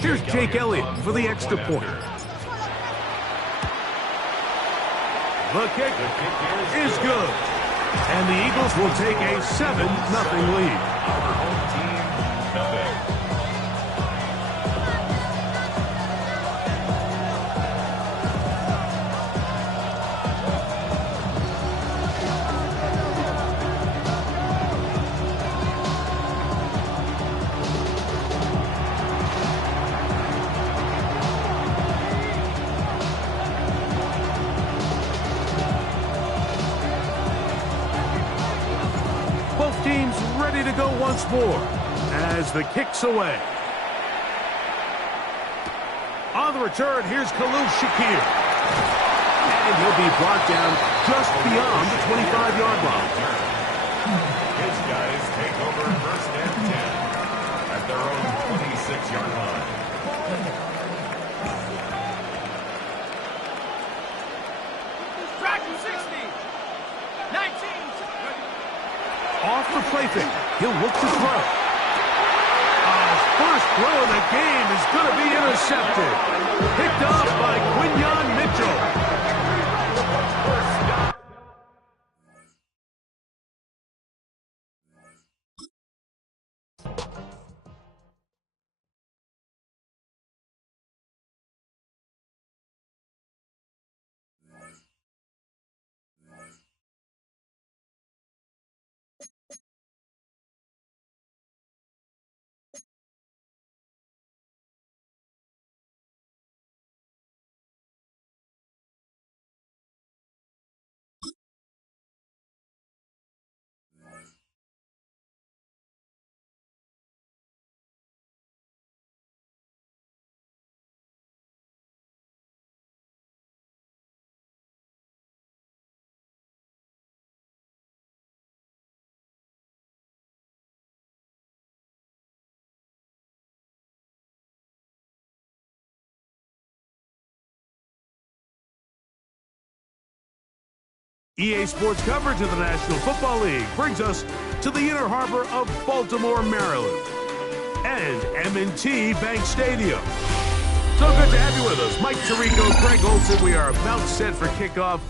Here's Jake Elliott for the extra point. The kick is good. And the Eagles will take a 7-0 lead. Our home team, nothing. Teams ready to go once more as the kick's away. On the return, here's Khalil Shakir. And he'll be brought down just beyond the 25-yard line. His guys take over 1st and 10 at their own 26-yard line. Off the play fake. He'll look to throw. His first throw in the game is going to be intercepted. Picked off by Quinyon Mitchell. EA Sports coverage of the National Football League brings us to the Inner Harbor of Baltimore, Maryland, and M&T Bank Stadium. So good to have you with us. Mike Tirico, Greg Olsen. We are about set for kickoff.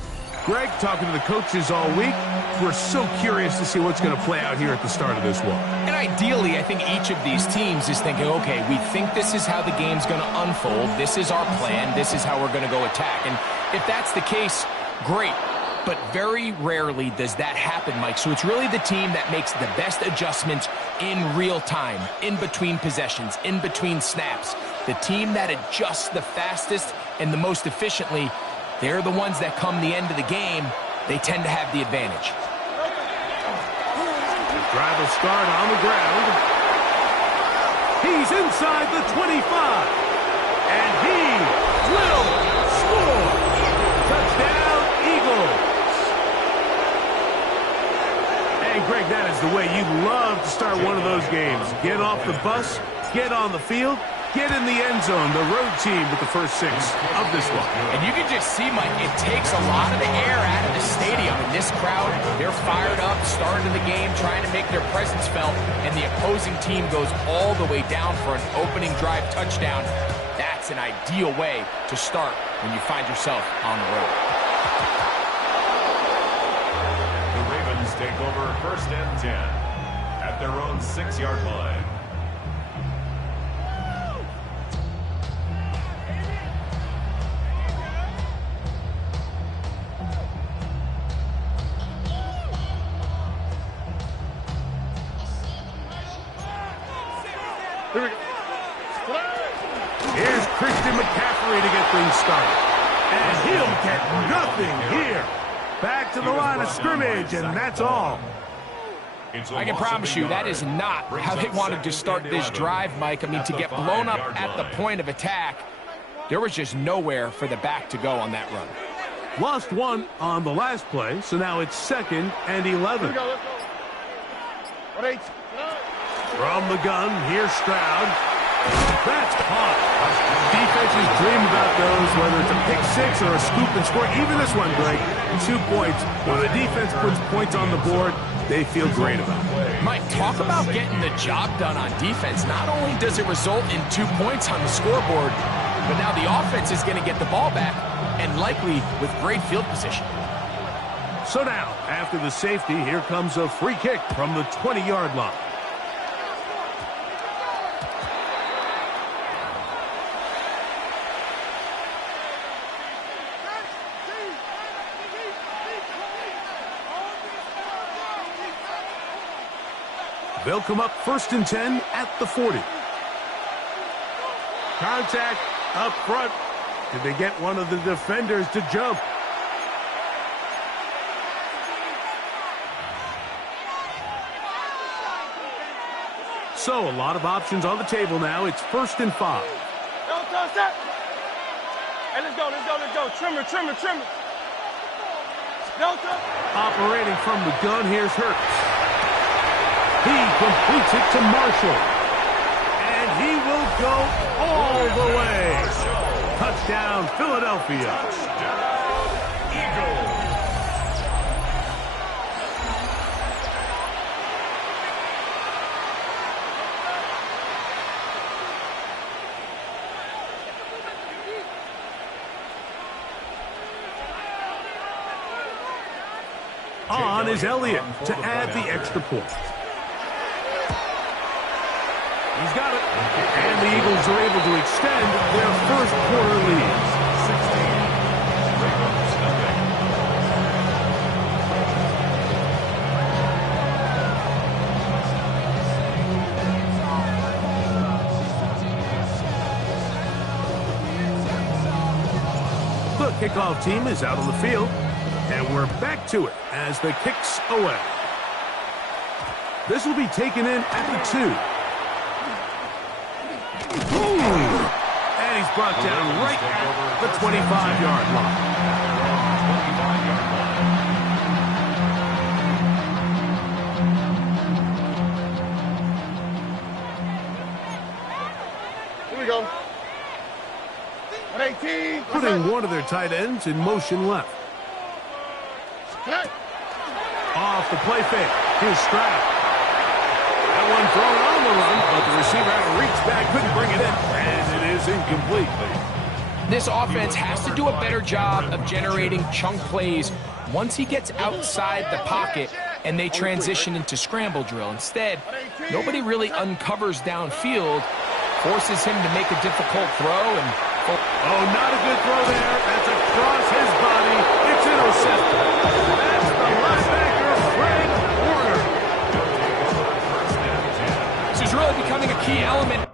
Greg, talking to the coaches all week. We're so curious to see what's going to play out here at the start of this one. And ideally, I think each of these teams is thinking, okay, we think this is how the game's going to unfold. This is our plan. This is how we're going to go attack. And if that's the case, great. But very rarely does that happen, Mike. So it's really the team that makes the best adjustments in real time, in between possessions, in between snaps. The team that adjusts the fastest and the most efficiently, they're the ones that come the end of the game, they tend to have the advantage. The drive will start on the ground. He's inside the 25. And he will score. Touchdown, Eagles. And Greg, that is the way you love to start one of those games. Get off the bus, get on the field, get in the end zone. The road team with the first 6 of this one. And you can just see, Mike, it takes a lot of the air out of the stadium. And this crowd, they're fired up, starting the game, trying to make their presence felt. And the opposing team goes all the way down for an opening drive touchdown. That's an ideal way to start when you find yourself on the road. The Ravens take over 1st and 10 at their own 6-yard line. Here's Christian McCaffrey to get things started. And he'll get nothing here. Back to the line of scrimmage, and that's all. I can promise you that is not how they wanted to start this drive, Mike. I mean, to get blown up at the point of attack, there was just nowhere for the back to go on that run. Lost one on the last play, so now it's 2nd and 11. From the gun, here's Stroud. That's caught. Defense coaches dream about those, whether it's a pick six or a scoop and score. Even this one, Greg, 2 points. When the defense puts points on the board, they feel great about it. Mike, talk about getting the job done on defense. Not only does it result in 2 points on the scoreboard, but now the offense is going to get the ball back, and likely with great field position. So now, after the safety, here comes a free kick from the 20-yard line. They'll come up 1st and 10 at the 40. Contact up front. Did they get one of the defenders to jump? So a lot of options on the table now. It's 1st and 5. Don't touch that. Hey, let's go. Trimmer. Don't touch. Operating from the gun, here's Hurts. He completes it to Marshall. And he will go all the way. Touchdown, Philadelphia. Eagles. On is Elliott to add the extra point. He's got it. And the Eagles are able to extend their first quarter lead. 16. Ravens, nothing. The kickoff team is out on the field. And we're back to it as the kick's away. This will be taken in at the 2. And he's brought down right at the 25-yard line. Here we go. 118. Putting one of their tight ends in motion left. Off the play fake. Here's Stroud. That one thrown on the run, but the receiver had to reach back, couldn't bring it in, and it is incomplete. This offense has to do a better job of generating chunk plays once he gets outside the pocket and they transition into scramble drill. Instead, nobody really uncovers downfield, forces him to make a difficult throw. Oh, not a good throw there. That's across his body. It's intercepted. That's the linebacker, Fred Warner. This is really becoming a key element.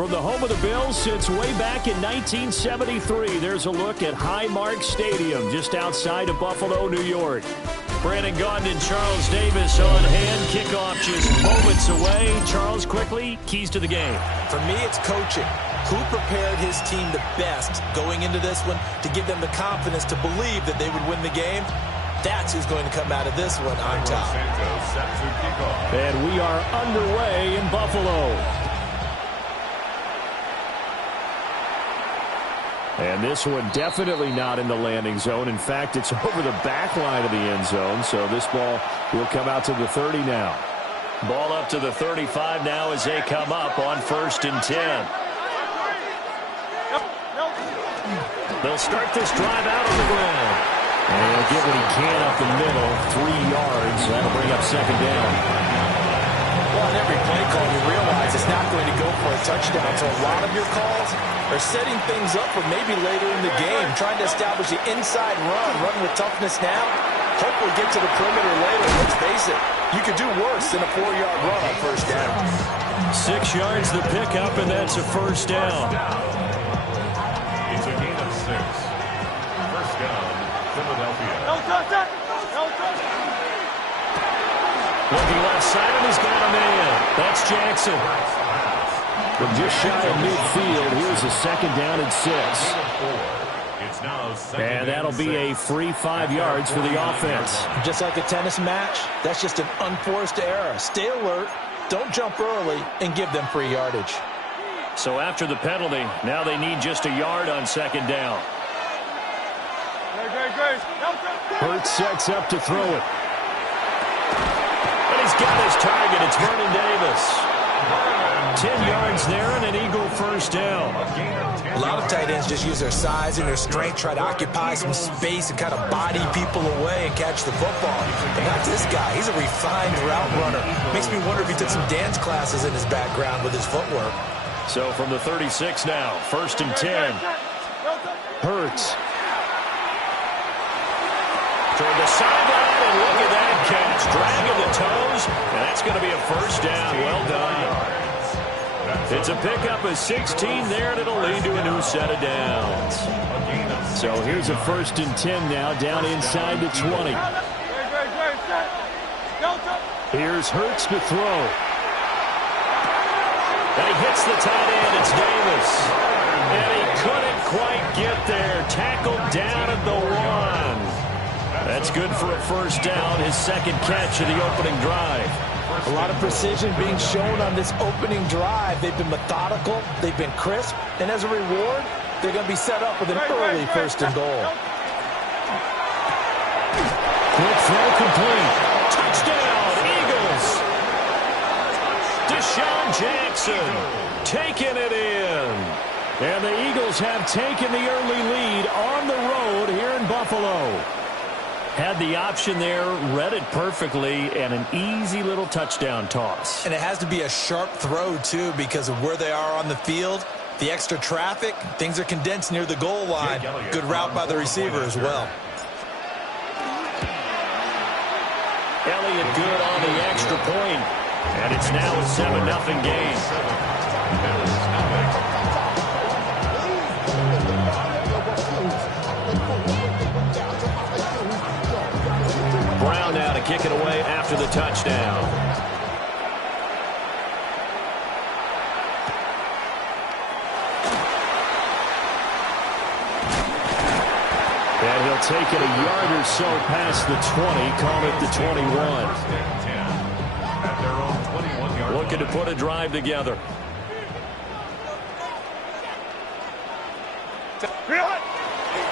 From the home of the Bills since way back in 1973, there's a look at Highmark Stadium just outside of Buffalo, New York. Brandon Gaudin and Charles Davis on hand. Kickoff just moments away. Charles, quickly, keys to the game. For me, it's coaching. Who prepared his team the best going into this one to give them the confidence to believe that they would win the game? That's who's going to come out of this one on top. And we are underway in Buffalo. And this one definitely not in the landing zone. In fact, it's over the back line of the end zone. So this ball will come out to the 30 now. Ball up to the 35 now as they come up on 1st and 10. They'll start this drive out on the ground. And he'll get what he can up the middle, 3 yards. That'll bring up 2nd down. on every play call, you realize it's not going to go for a touchdown. So a lot of your calls are setting things up for maybe later in the game, trying to establish the inside run with toughness now. Hopefully get to the perimeter later. Let's face it, you could do worse than a 4-yard run on first down. 6 yards the pickup, and that's a first down. It's a gain of 6. First down, Philadelphia. No touch it. No touch it. Looking left side, and he's got a man. That's Jackson. From just shy of midfield, here's a second down and 6. It's now second And that'll be a free 5 yards for the offense. Just like a tennis match, that's just an unforced error. Stay alert, don't jump early, and give them free yardage. So after the penalty, now they need just a yard on second down. Great. No touch. Hurts sets up to throw it. And he's got his target. It's Vernon Davis. 10 yards there and an Eagle first down. A lot of tight ends just use their size and their strength, try to occupy some space and kind of body people away and catch the football. But not this guy. He's a refined route runner. Makes me wonder if he took some dance classes in his background with his footwork. So from the 36 now, first and 10. Hurts. Toward the sideline, and look at that catch. Dragging the toes, and that's going to be a first down. Well done. It's a pickup of 16 there, and it'll lead to a new set of downs. So here's a first and 10 now, down inside the 20. Here's Hurts to throw. And he hits the tight end. It's Davis. And he couldn't quite get there. Tackled down at the 1. That's good for a first down, his second catch of the opening drive. A lot of precision being shown on this opening drive. They've been methodical, they've been crisp, and as a reward, they're going to be set up with an early first and goal. Quick throw complete. Touchdown, Eagles. Deshaun Jackson taking it in. And the Eagles have taken the early lead on the road here in Buffalo. Had the option there, read it perfectly, and an easy little touchdown toss. And it has to be a sharp throw, too, because of where they are on the field. The extra traffic, things are condensed near the goal line. Good route by the receiver as well. Elliott good on the extra point. And it's now a 7-0 game. Brown now to kick it away after the touchdown. And he'll take it a yard or so past the 20, call it the 21. Looking to put a drive together.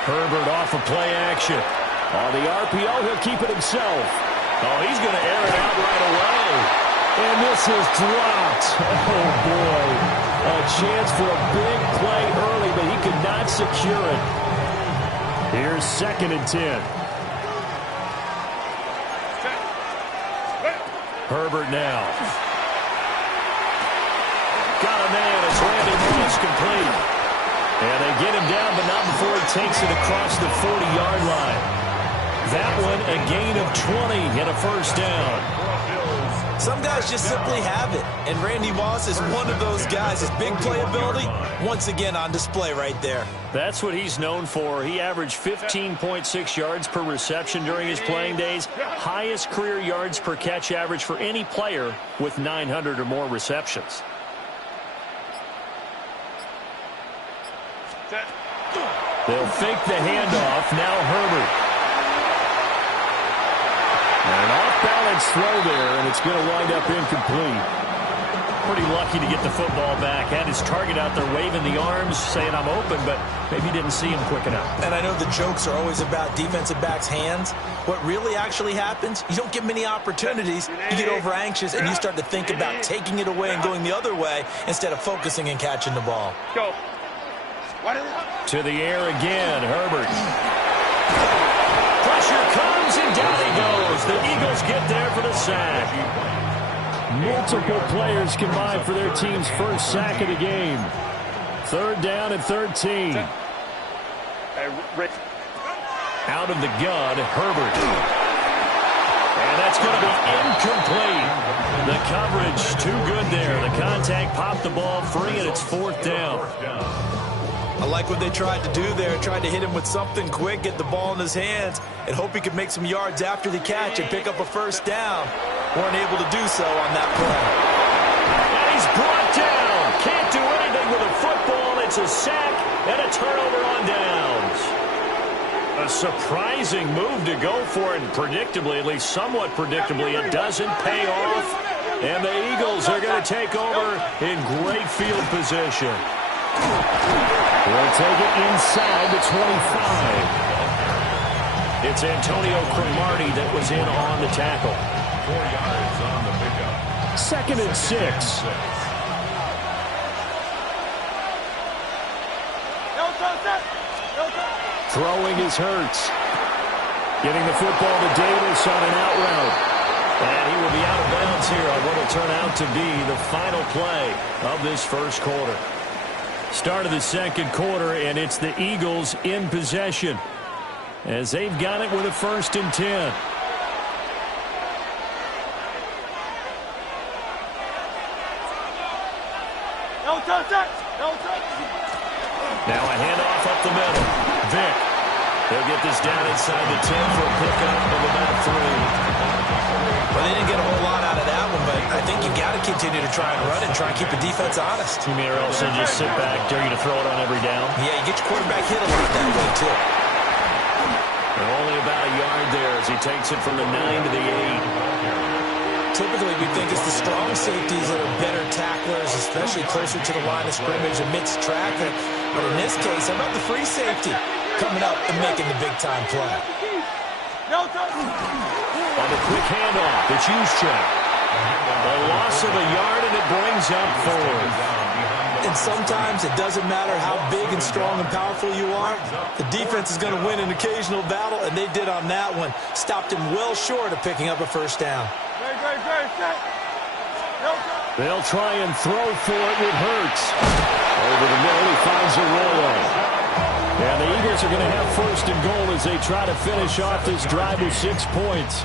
Herbert off of play action. On the RPO, he'll keep it himself. Oh, he's going to air it out right away. And this is dropped. Oh, boy. A chance for a big play early, but he could not secure it. Here's second and 10. Herbert now. Got a man. It's Randy Moss complete. And they get him down, but not before he takes it across the 40-yard line. That one, a gain of 20 and a first down. Some guys just simply have it, and Randy Moss is one of those guys. His big playability, once again on display right there. That's what he's known for. He averaged 15.6 yards per reception during his playing days. Highest career yards per catch average for any player with 900 or more receptions. They'll fake the handoff. Now Herbert. An off-balance throw there, and it's going to wind up incomplete. Pretty lucky to get the football back. Had his target out there waving the arms, saying I'm open, but maybe didn't see him quick enough. And I know the jokes are always about defensive backs' hands. What really actually happens, you don't get many opportunities. You get over-anxious, and you start to think about taking it away and going the other way instead of focusing and catching the ball. Go. To the air again, Herbert. Pressure comes, and down he goes. The Eagles get there for the sack. Multiple players combined for their team's first sack of the game. 3rd down and 13. Out of the gun, Herbert. And that's going to be incomplete. The coverage too good there. The contact popped the ball free, and it's 4th down. I like what they tried to do there. Tried to hit him with something quick, get the ball in his hands, and hope he could make some yards after the catch and pick up a 1st down. Weren't able to do so on that play. And he's brought down. Can't do anything with a football. It's a sack and a turnover on downs. A surprising move to go for it, and predictably, at least somewhat predictably, it doesn't pay off. And the Eagles are going to take over in great field position. We'll take it inside the 25. It's Antonio Cromartie that was in on the tackle. 4 yards on the pickup. 2nd and 6. Throwing is Hurts. Getting the football to Davis on an out route. And he will be out of bounds here on what will turn out to be the final play of this first quarter. Start of the second quarter, and it's the Eagles in possession as they've got it with a 1st and 10. Now a handoff up the middle. Vick. They'll get this down inside the 10 for a pickup of about 3. Well, they didn't get a whole lot out of that one, but I think you've got to continue to try and run and try and keep the defense honest. You mean, or else they just sit back, dare you to throw it on every down? Yeah, you get your quarterback hit a lot that way, too. And only about a yard there as he takes it from the 9 to the 8. Typically, we think it's the strong safeties that are better tacklers, especially closer to the line of scrimmage amidst traffic. But in this case, how about the free safety coming up and making the big-time play? On the quick handoff, it's Juszczyk. A loss of a yard, and it brings up 4th. And sometimes it doesn't matter how big and strong and powerful you are. The defense is going to win an occasional battle, and they did on that one. Stopped him well short of picking up a 1st down. They'll try and throw for it with Hurts. Over the middle, he finds a rollout. And the Eagles are going to have 1st and goal as they try to finish off this drive with 6 points.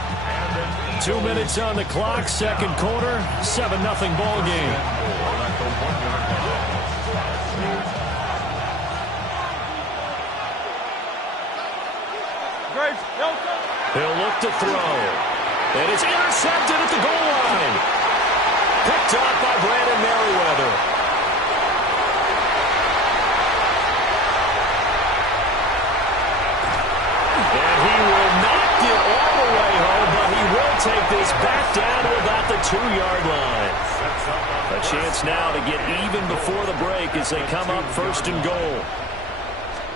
2 minutes on the clock, second quarter, 7-0 ball game. He'll look to throw. And it's intercepted at the goal line. Picked up by Brandon Merriweather. And he will not get all the way home, but he will take this back down to about the 2-yard line. A chance now to get even before the break as they come up 1st and goal.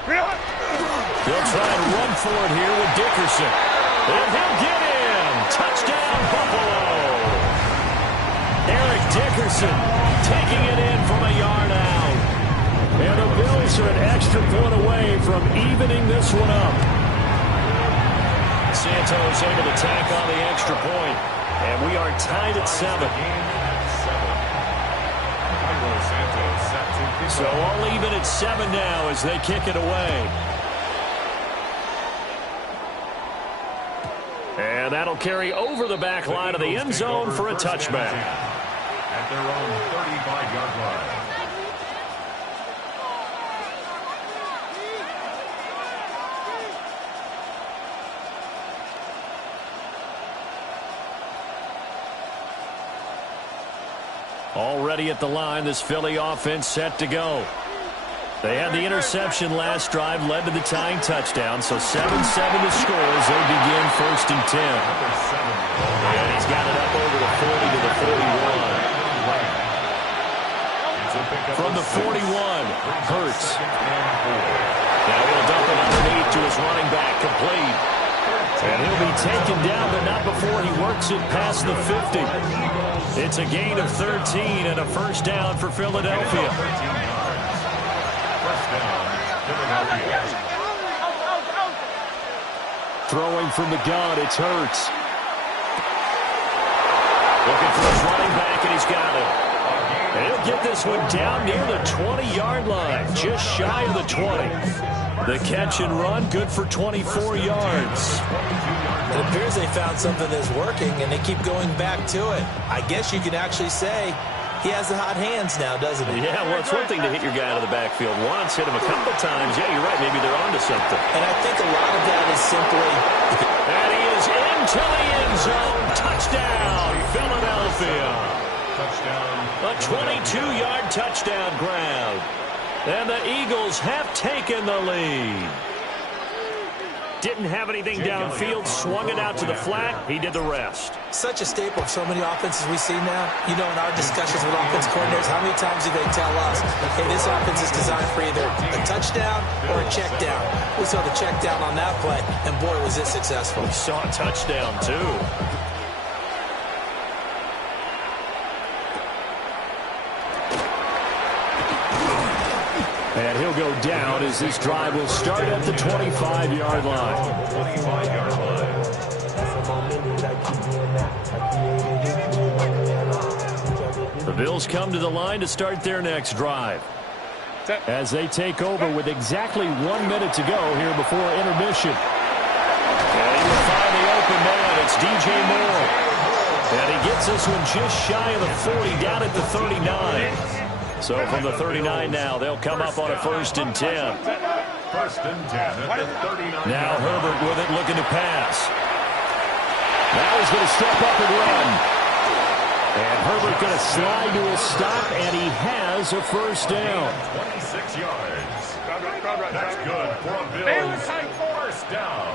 They'll try and run for it here with Dickerson. And he'll get in. Touchdown, Buffalo. Eric Dickerson taking it in from a yard out. And the Bills are an extra point away from evening this one up. Santos able to tack on the extra point. And we are tied at 7. So all even at 7 now as they kick it away. And that'll carry over the back line of the end zone for a touchback. At their own 35-yard line. Already at the line, this Philly offense set to go. They had the interception last drive, led to the tying touchdown, so 7-7 to score as they begin 1st and 10. And he's got it up over the 40 to the 41. From the 41, Hurts. Now he'll dump it underneath to his running back, complete. And he'll be taken down, but not before he works it past the 50. It's a gain of 13 and a 1st down for Philadelphia. Throwing from the gun, it's Hurts. Looking for his running back. back, and he's got it. He'll get this one down near the 20-yard line, just shy of the 20. The catch and run, good for 24 yards. It appears they found something that's working, and they keep going back to it. I guess you can actually say he has the hot hands now, doesn't he? Yeah, well, it's one thing to hit your guy out of the backfield once, hit him a couple times. Yeah, you're right. Maybe they're onto something. And I think a lot of that is simply... And he is into the end zone. Touchdown, Philadelphia. Touchdown. A 22-yard touchdown grab. And the Eagles have taken the lead. Didn't have anything downfield, swung it out to the flat. He did the rest. Such a staple of so many offenses we see now. You know, in our discussions with offense coordinators, how many times do they tell us, hey, this offense is designed for either a touchdown or a check down. We saw the check down on that play, and boy, was it successful. We saw a touchdown, too. And he'll go down as this drive will start at the 25-yard line. 25-yard line. The Bills come to the line to start their next drive. As they take over with exactly 1 minute to go here before intermission. And he will find the open man. It's DJ Moore. And he gets this one just shy of the 40, down at the 39. So from the 39 now, they'll come up on a 1st and 10. 1st and 10 at the 39. Now Herbert with it, looking to pass. Now he's going to step up and run. And Herbert going to slide to a stop, and he has a 1st down. 26 yards. That's good for a Bills 1st down.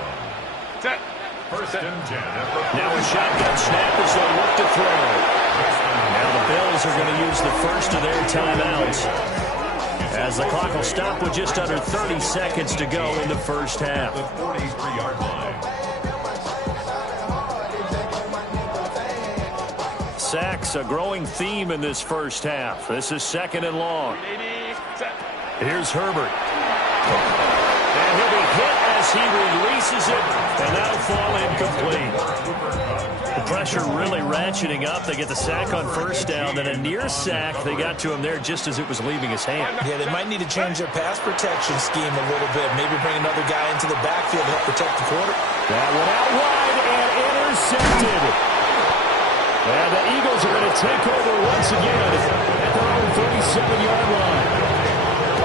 1st and 10 at the 39. Now a shotgun snap as they look to throw. Now the Bills are going to use the first of their timeouts as the clock will stop with just under 30 seconds to go in the first half. The 43-yard line. Sacks, a growing theme in this first half. This is 2nd and long. Here's Herbert. And he'll be hit as he releases it, and that'll fall incomplete. The pressure really ratcheting up. They get the sack on 1st down, then a near sack. They got to him there just as it was leaving his hand. Yeah, they might need to change their pass protection scheme a little bit. Maybe bring another guy into the backfield to help protect the quarter. That one out wide and intercepted. And the Eagles are going to take over once again at their own 37-yard line.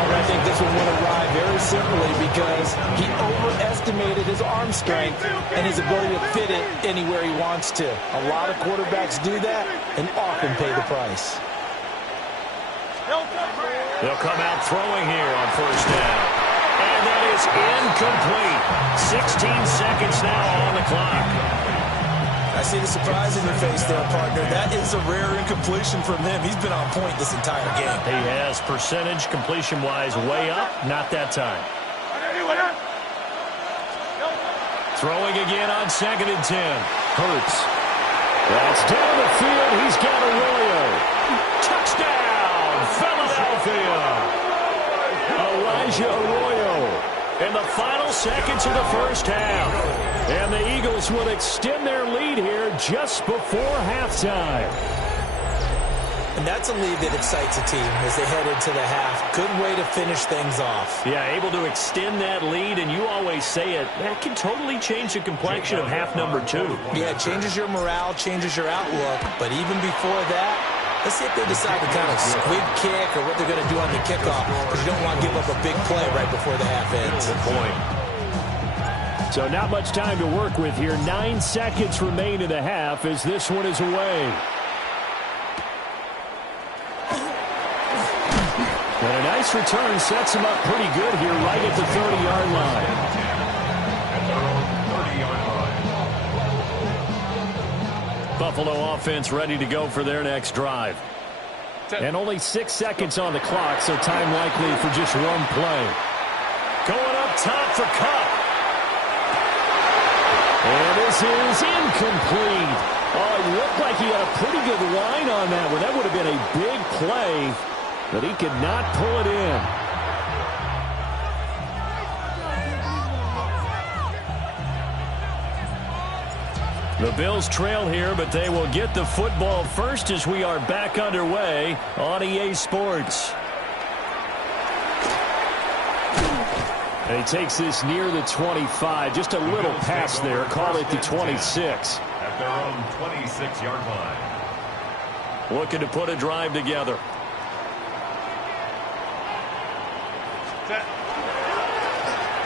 I think this one would arrive very simply because he overestimated his arm strength and his ability to fit it anywhere he wants to. A lot of quarterbacks do that and often pay the price. They'll come out throwing here on 1st down. And that is incomplete. 16 seconds now on the clock. I see the surprise in your face there, partner. That is a rare incompletion from him. He's been on point this entire game. He has percentage completion-wise way up. Not that time. Throwing again on 2nd and 10. Hurts. That's down the field. He's got Arroyo. Touchdown, Philadelphia. Elijah Arroyo in the final seconds of the first half. And the Eagles will extend their lead here just before halftime. And that's a lead that excites a team as they head into the half. Good way to finish things off. Yeah, able to extend that lead, and you always say it, that can totally change the complexion of half number 2. Yeah, it changes your morale, changes your outlook. But even before that, let's see if they decide to kind of squib kick or what they're going to do on the kickoff, because you don't want to give up a big play right before the half ends. Good point. So not much time to work with here. 9 seconds remain in the half as this one is away. And a nice return sets him up pretty good here right at the 30-yard line. Buffalo offense ready to go for their next drive. And only 6 seconds on the clock, so time likely for just one play. Going up top for Kupp. And this is incomplete. Oh, it looked like he had a pretty good line on that one. That would have been a big play, but he could not pull it in. The Bills trail here, but they will get the football first as we are back underway on EA Sports. And he takes this near the 25. Just a little pass there. Call it the 26. At their own 26-yard line. Looking to put a drive together.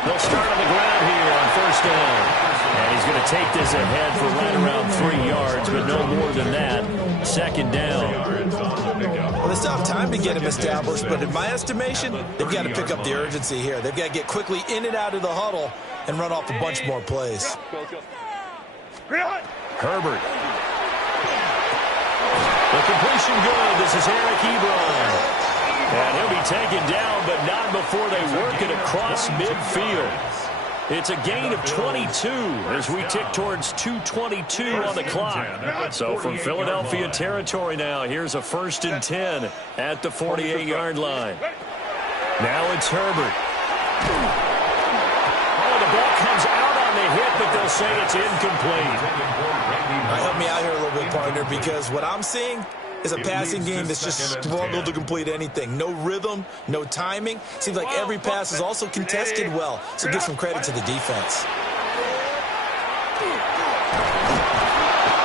They'll start on the ground here on first down. And he's going to take this ahead for right around 3 yards, but no more than that. Second down. Well, they still have time to get him established, but in my estimation, they've got to pick up the urgency here. They've got to get quickly in and out of the huddle and run off a bunch more plays. Herbert. The completion good. This is Eric Ebron. And he'll be taken down, but not before they work it across midfield. It's a gain of 22 as we tick towards 2:22 on the clock. So from Philadelphia territory now, here's a 1st and 10 at the 48-yard line. Now it's Herbert. Oh, the ball comes out on the hit, but they'll say it's incomplete. Help me out here a little bit, partner, because what I'm seeing is a passing game that's just struggled to complete anything. No rhythm, no timing. Seems like every pass is also contested well, so give some credit to the defense.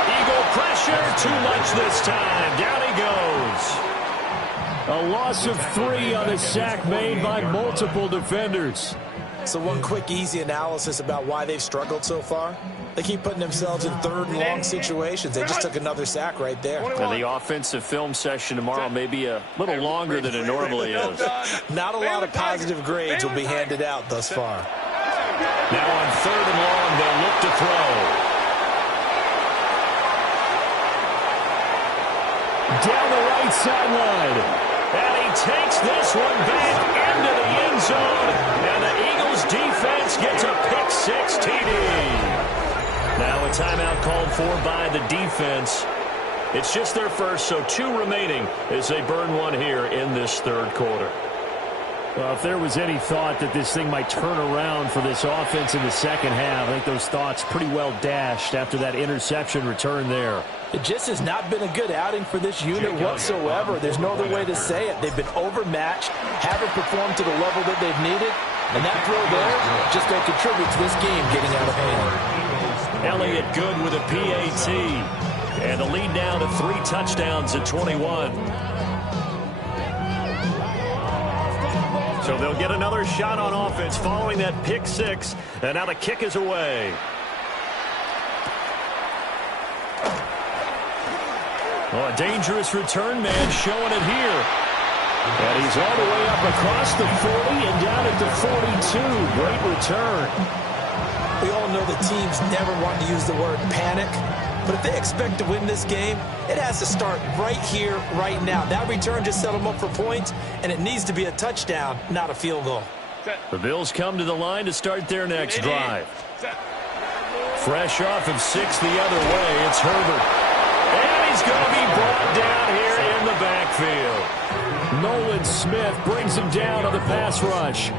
Eagle pressure, too much this time. Down he goes. A loss of 3 on the sack made by multiple defenders. So one quick, easy analysis about why they've struggled so far. They keep putting themselves in 3rd and long situations. They just took another sack right there. And the offensive film session tomorrow may be a little longer than it normally is. Not a lot of positive grades will be handed out thus far. Now on 3rd and long, they'll look to throw. Down the right sideline. And he takes this one back into the end zone. And the Eagles defense gets a pick-6 TD. Now a timeout called for by the defense. It's just their first, so 2 remaining as they burn one here in this 3rd quarter. Well, if there was any thought that this thing might turn around for this offense in the second half, I think those thoughts pretty well dashed after that interception return there. It just has not been a good outing for this unit whatsoever. There's no other way to say it. They've been overmatched, haven't performed to the level that they've needed, and that throw there just going to contribute to this game getting out of hand. Elliott good with a PAT. And the lead now to 3 touchdowns at 21. So they'll get another shot on offense following that pick-6. And now the kick is away. Well, a dangerous return man showing it here. And he's all the way up across the 40 and down at the 42. Great return. We all know that teams never want to use the word panic, but if they expect to win this game, it has to start right here, right now. That return just set them up for points, and it needs to be a touchdown, not a field goal. The Bills come to the line to start their next drive. Fresh off of 6 the other way, it's Herbert. And he's going to be brought down here in the backfield. Nolan Smith brings him down on the pass rush.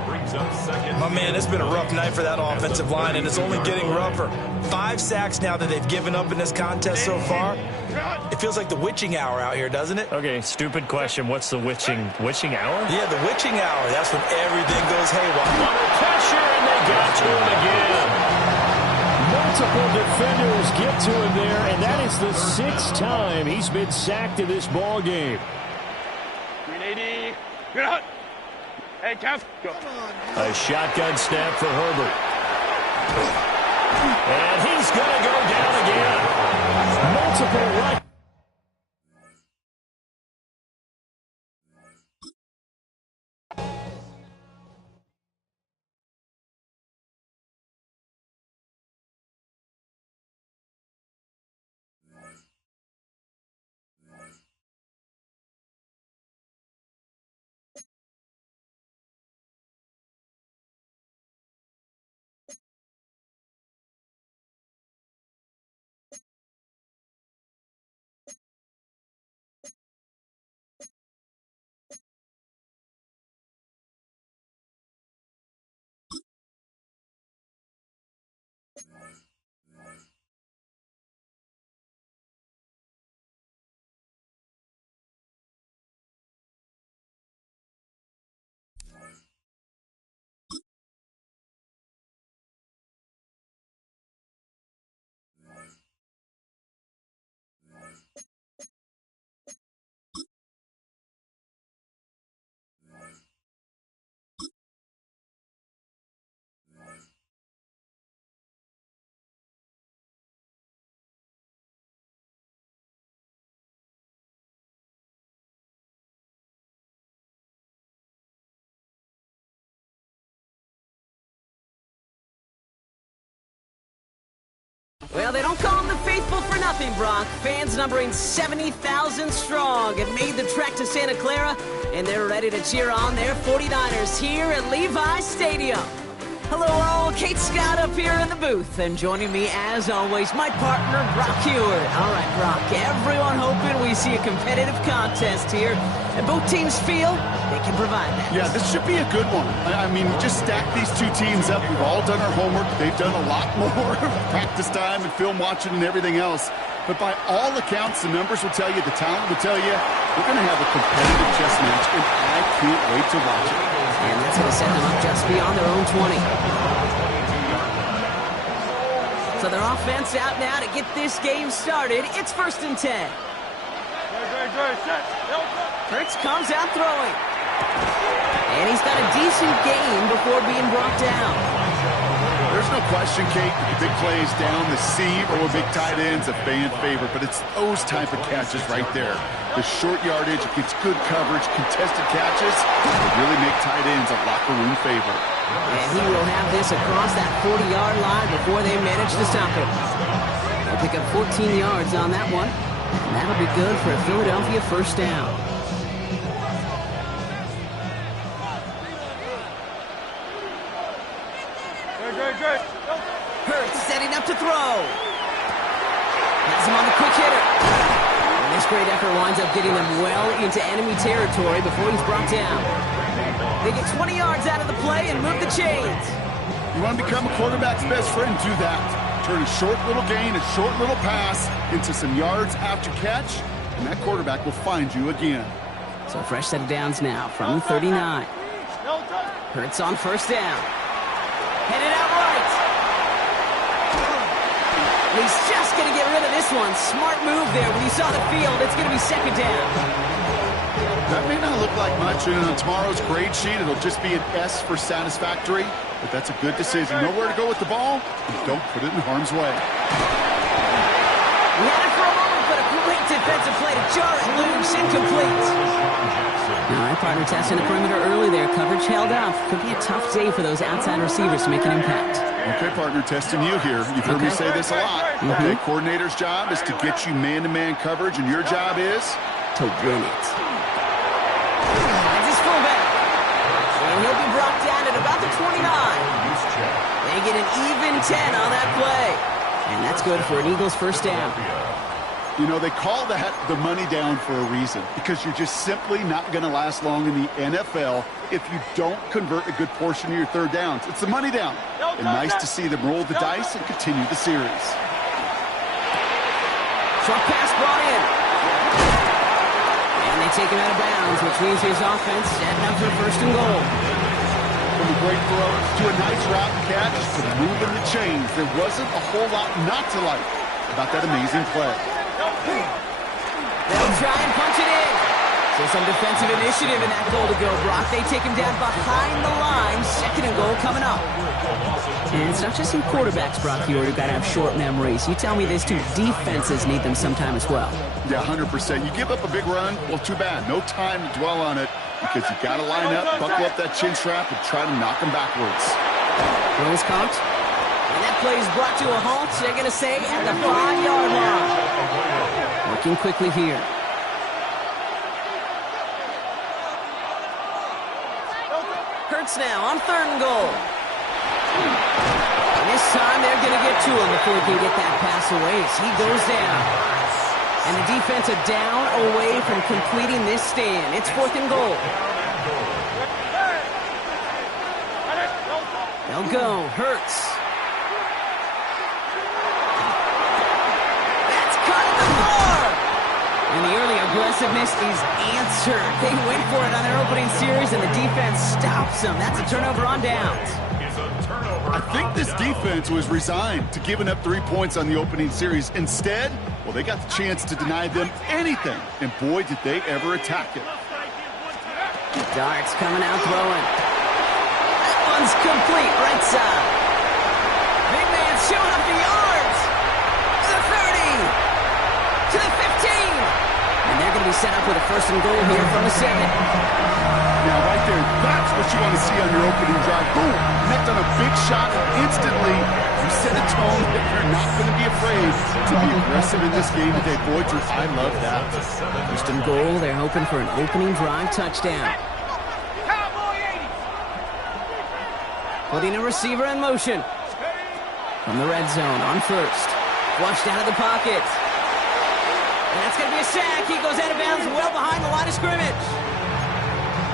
My man, it's been a rough night for that offensive line, and it's only getting rougher. 5 sacks now that they've given up in this contest so far. It feels like the witching hour out here, doesn't it? Okay, stupid question. What's the witching hour? Yeah, the witching hour. That's when everything goes haywire. Under pressure, and they got to him again. Multiple defenders get to him there, and that is the 6th time he's been sacked in this ball game. 380. Good hut. Hey, Kev, go. A shotgun snap for Herbert. And he's going to go down again. Multiple right. Well, they don't call them the faithful for nothing, Brock. Fans numbering 70,000 strong have made the trek to Santa Clara, and they're ready to cheer on their 49ers here at Levi Stadium. Hello all, Kate Scott up here in the booth, and joining me as always, my partner, Brock Huard. All right, Brock, everyone hoping we see a competitive contest here, and both teams feel they can provide that. Yeah, this should be a good one. I mean, just stack these two teams up. We've all done our homework. They've done a lot more practice time and film watching and everything else. But by all accounts, the numbers will tell you, the talent will tell you, we're going to have a competitive chess match, and I can't wait to watch it. And that's going to set them up just beyond their own 20. So their offense out now to get this game started. It's 1st and 10. Hurts comes out throwing. And he's got a decent game before being brought down. There's no question, Kate, the big plays down the seam or with big tight ends, a fan favorite, but it's those type of catches right there. The short yardage, it gets good coverage, contested catches, they really make tight ends a locker room favorite. And he will have this across that 40-yard line before they manage to stop him. They'll pick up 14 yards on that one, and that'll be good for a Philadelphia 1st down. Hurts setting up to throw. Has him on the quick hitter. And this great effort winds up getting them well into enemy territory before he's brought down. They get 20 yards out of the play and move the chains. You want to become a quarterback's best friend, do that. Turn a short little gain, a short little pass into some yards after catch, and that quarterback will find you again. So fresh set of downs now from the 39. Hurts on 1st down. Headed out right. He's just going to get rid of this one. Smart move there. When you saw the field, it's going to be 2nd down. That may not look like much, and on tomorrow's grade sheet, it'll just be an S for satisfactory, but that's a good decision. Know where to go with the ball, and don't put it in harm's way. We had it for a moment, but a great defensive play to jar it loose, incomplete. All right, partner testing the perimeter early there. Coverage held up. Could be a tough day for those outside receivers to make an impact. Okay, partner, testing you here. You've heard me say this a lot. Okay, coordinator's job is to get you man-to-man coverage, and your job is? To win it. This fullback. And he'll be brought down at about the 29. They get an even 10 on that play. And that's good for an Eagles 1st down. You know, they call that the money down for a reason, because you're just simply not going to last long in the NFL if you don't convert a good portion of your 3rd downs. It's the money down. And nice to see them roll the dice and continue the series. Short pass brought in. And they take him out of bounds, which means his offense setting up for 1st and goal. From a great throw to a nice route catch to moving the chains, there wasn't a whole lot not to like about that amazing play. They'll try and punch it in. So some defensive initiative in that goal to go, Brock. They take him down behind the line. 2nd and goal coming up. And it's not just some quarterbacks, Brock, who got to have short memories. You tell me this too, defenses need them sometime as well. Yeah, 100%. You give up a big run, well, too bad. No time to dwell on it, because you got to line up, buckle up that chin strap, and try to knock them backwards. Rolls caught. And that play is brought to a halt, they're going to say, at the 5-yard line. Working quickly here. Hurts now on 3rd and goal. And this time they're going to get to him before he can get that pass away as he goes down. And the defense a down away from completing this stand. It's 4th and goal. They'll go. Hurts. And the early aggressiveness is answered. They went for it on their opening series, and the defense stops them. That's a turnover on downs. I think this defense was resigned to giving up 3 points on the opening series. Instead, well, they got the chance to deny them anything, and boy, did they ever attack it. Darts coming out throwing. That one's complete, right side. Big man showing up the yards. To the 30. To the 15. And they're going to be set up with a 1st and goal here from the 7. Now, right there, that's what you want to see on your opening drive. Boom, connect on a big shot, and instantly you set a tone that you're not going to be afraid to be aggressive in this game today. Boy, Drew, I love that. First and goal, they're hoping for an opening drive touchdown. Putting a receiver in motion. From the red zone on first. Flushed out of the pocket. And that's going to be a sack. He goes out of bounds well behind the line of scrimmage.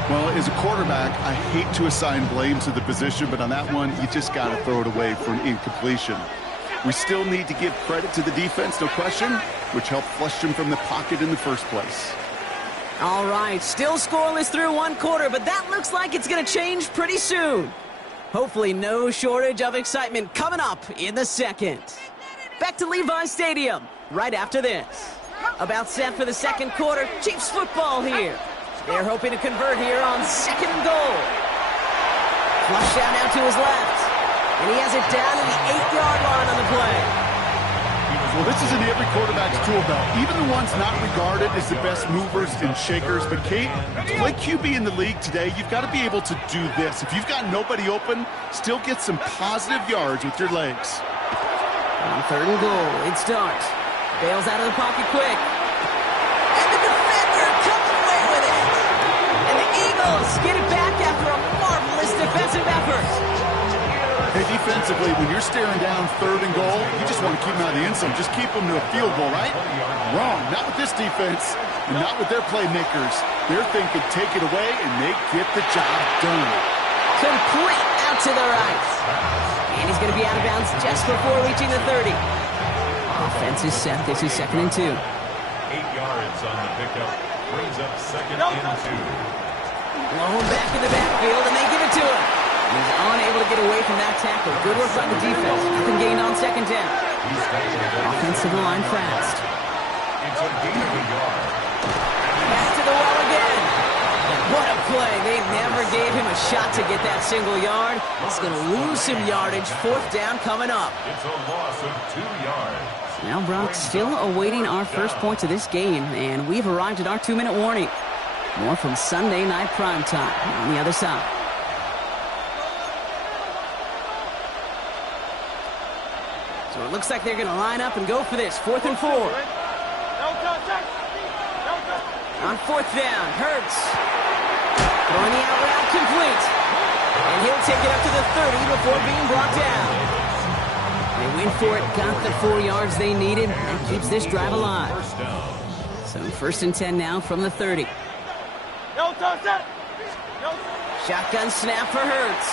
Well, as a quarterback, I hate to assign blame to the position, but on that one, you just got to throw it away for an incompletion. We still need to give credit to the defense, no question, which helped flush him from the pocket in the first place. All right, still scoreless through one quarter, but that looks like it's going to change pretty soon. Hopefully no shortage of excitement coming up in the second. Back to Levi Stadium right after this. About set for the second quarter, Chiefs football here. They're hoping to convert here on second and goal. Flush down now to his left. And he has it down to the 8-yard line on the play. Well, this is in every quarterback's tool belt, even the ones not regarded as the best movers and shakers. But, Kate, to play QB in the league today, you've got to be able to do this. If you've got nobody open, still get some positive yards with your legs. On third and goal, it starts. Bails out of the pocket quick. And the defender comes away with it. And the Eagles get it back after a marvelous defensive effort. Hey, defensively, when you're staring down third and goal, you just want to keep them out of the end zone. Just keep them to a field goal, right? Wrong. Not with this defense and not with their playmakers. They're thinking take it away, and they get the job done. Complete out to the right. And he's going to be out of bounds just before reaching the 30. Offense is set. This is 2nd and 2. 8 yards on the pickup. Brings up 2nd and 2. Blown back in the backfield, and they give it to him. He's unable to get away from that tackle. Good work by the defense. Nothing gained on second down. Offensive line fast. It's a gain of a yard. Back to the well again. What a play. They never gave him a shot to get that single yard. It's going to lose some yardage. 4th down coming up. It's a loss of 2 yards. Now Brock still awaiting our first points of this game, and we've arrived at our 2-minute warning. More from Sunday Night Primetime on the other side. So it looks like they're going to line up and go for this. 4th and 4. On 4th down, Hurts. Throwing the out route complete. And he'll take it up to the 30 before being brought down. They win for it, got the 4 yards they needed, and keeps this drive alive. So 1st and 10 now from the 30. Shotgun snap for Hurts.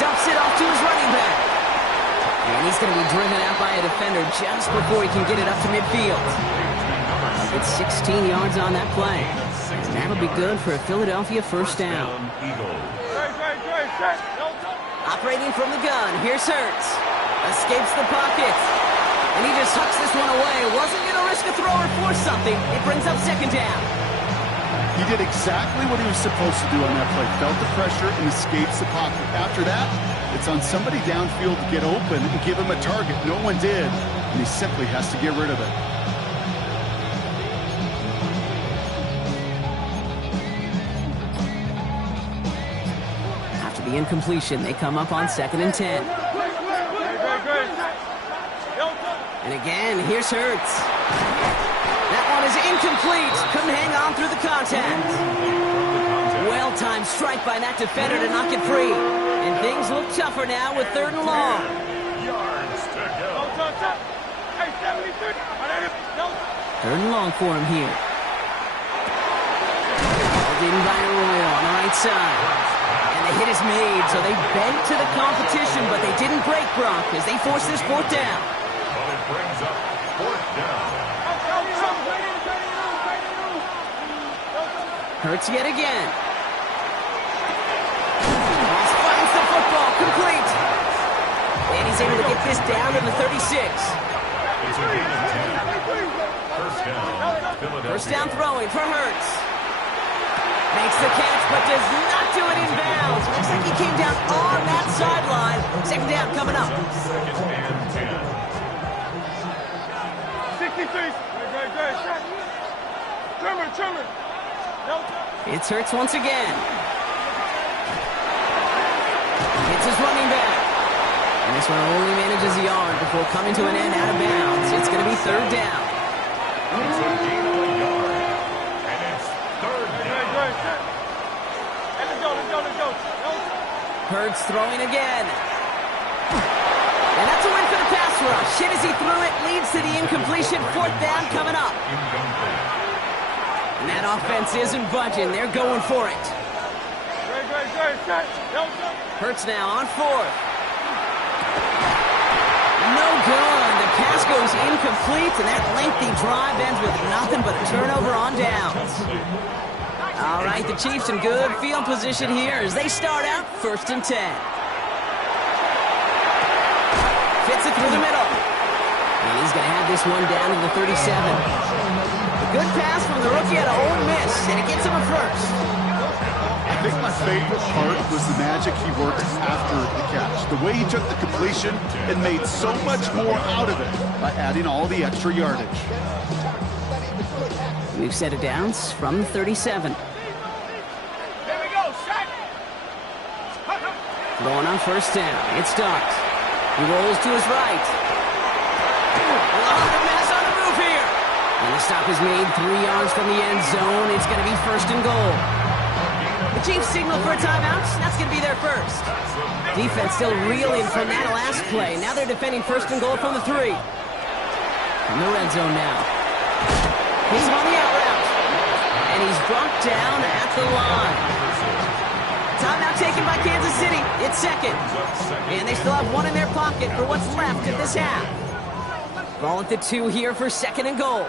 Dumps it off to his running back. And he's going to be driven out by a defender just before he can get it up to midfield. It's 16 yards on that play. And that'll be good for a Philadelphia first down. Operating from the gun, here's Hurts. Escapes the pocket. And he just tucks this one away. Wasn't going to risk a throw or force something. It brings up 2nd down. He did exactly what he was supposed to do on that play. Felt the pressure and escapes the pocket. After that, it's on somebody downfield to get open and give him a target. No one did, and he simply has to get rid of it. After the incompletion, they come up on 2nd and 10. And again, here's Hurts. That one is incomplete. Couldn't hang on through the contact. Well-timed strike by that defender to knock it free. And things look tougher now with 3rd and long. Yards to go. 3rd and long for him here. Called in by Arroyo on the right side. And the hit is made, so they bent to the competition, but they didn't break Brock as they force this 4th down. But it brings up 4th down. Hurts yet again. Finds the football, complete. And he's able to get this down to the 36. It's a gain of 10. First down throwing for Hurts. Makes the catch, but does not do it in bounds. Looks like he came down on that sideline. 2nd down coming up. 2nd and 10. 63. Trimmer. It's Hurts once again. It's his running back. And this one only manages a yard before coming to an end out of bounds. It's going to be third down. It's a gain of a yard. And it's third down. Hey, let's go. Hurts throwing again. And that's a win for the pass rush. Hit as he threw it, leads to the incompletion. Fourth down coming up. And that offense isn't budging. They're going for it. Hurts now on fourth. No good. The pass goes incomplete, and that lengthy drive ends with nothing but a turnover on downs. All right, the Chiefs in good field position here as they start out 1st and 10. Fits it through the middle. And he's going to have this one down to the 37. A good pass from the rookie out of Ole Miss, and it gets him a first. I think my favorite part was the magic he worked after the catch. The way he took the completion and made so much more out of it by adding all the extra yardage. We've set it downs from the 37. Going on 1st down. It's Starks. He rolls to his right. A lot of mess on the move here. And the stop is made 3 yards from the end zone. It's going to be 1st and goal. The Chiefs signal for a timeout. That's going to be their first. Defense still reeling from that last play. Now they're defending 1st and goal from the 3. From the red zone now. He's on the out route. And he's brought down at the line. Timeout taken by Kansas City. It's 2nd. And they still have 1 in their pocket for what's left of this half. Ball at the 2 here for 2nd and goal.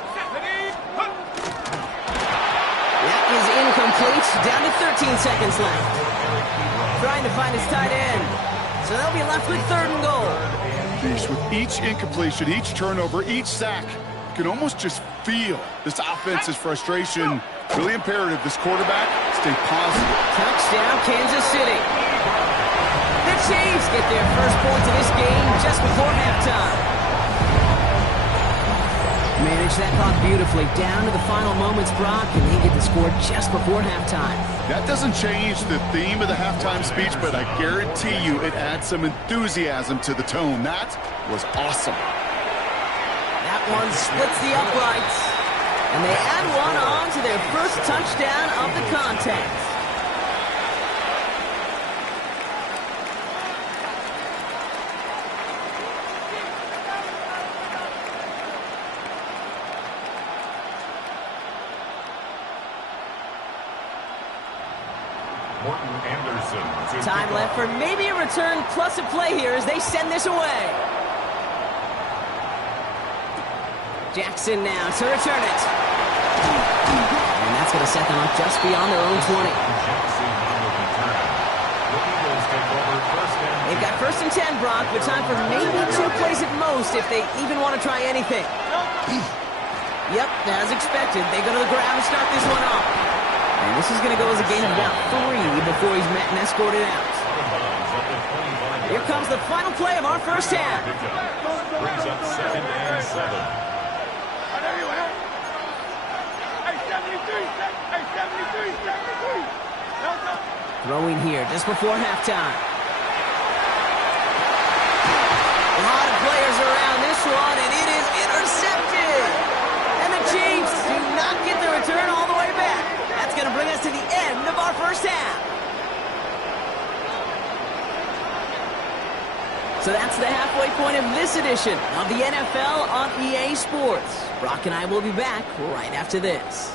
That is incomplete. Down to 13 seconds left. Trying to find his tight end. So they'll be left with 3rd and goal. With each incompletion, each turnover, each sack, you can almost just feel this offense's frustration. Really imperative this quarterback stay positive. Touchdown, Kansas City. The Chiefs get their first points of this game just before halftime. Manage that clock beautifully down to the final moments, Brock, and they get the score just before halftime. That doesn't change the theme of the halftime speech, but I guarantee you it adds some enthusiasm to the tone. That was awesome. That one splits the uprights, and they add one on to their first touchdown of the contest. Time left for maybe a return plus a play here as they send this away. Jackson now to return it. And that's going to set them up just beyond their own 20. They've got 1st and 10, Brock, with time for maybe 2 plays at most if they even want to try anything. Yep, as expected, they go to the ground and start this one off. And this is going to go as a gain of about 3 before he's met and escorted out. Here comes the final play of our first half. Brings up 2nd and 7. Throwing here just before halftime. A lot of players around this one, and it is intercepted. And the Chiefs do not get the return all the way back. That's going to bring us to the end of our first half. So that's the halfway point of this edition of the NFL on EA Sports. Brock and I will be back right after this.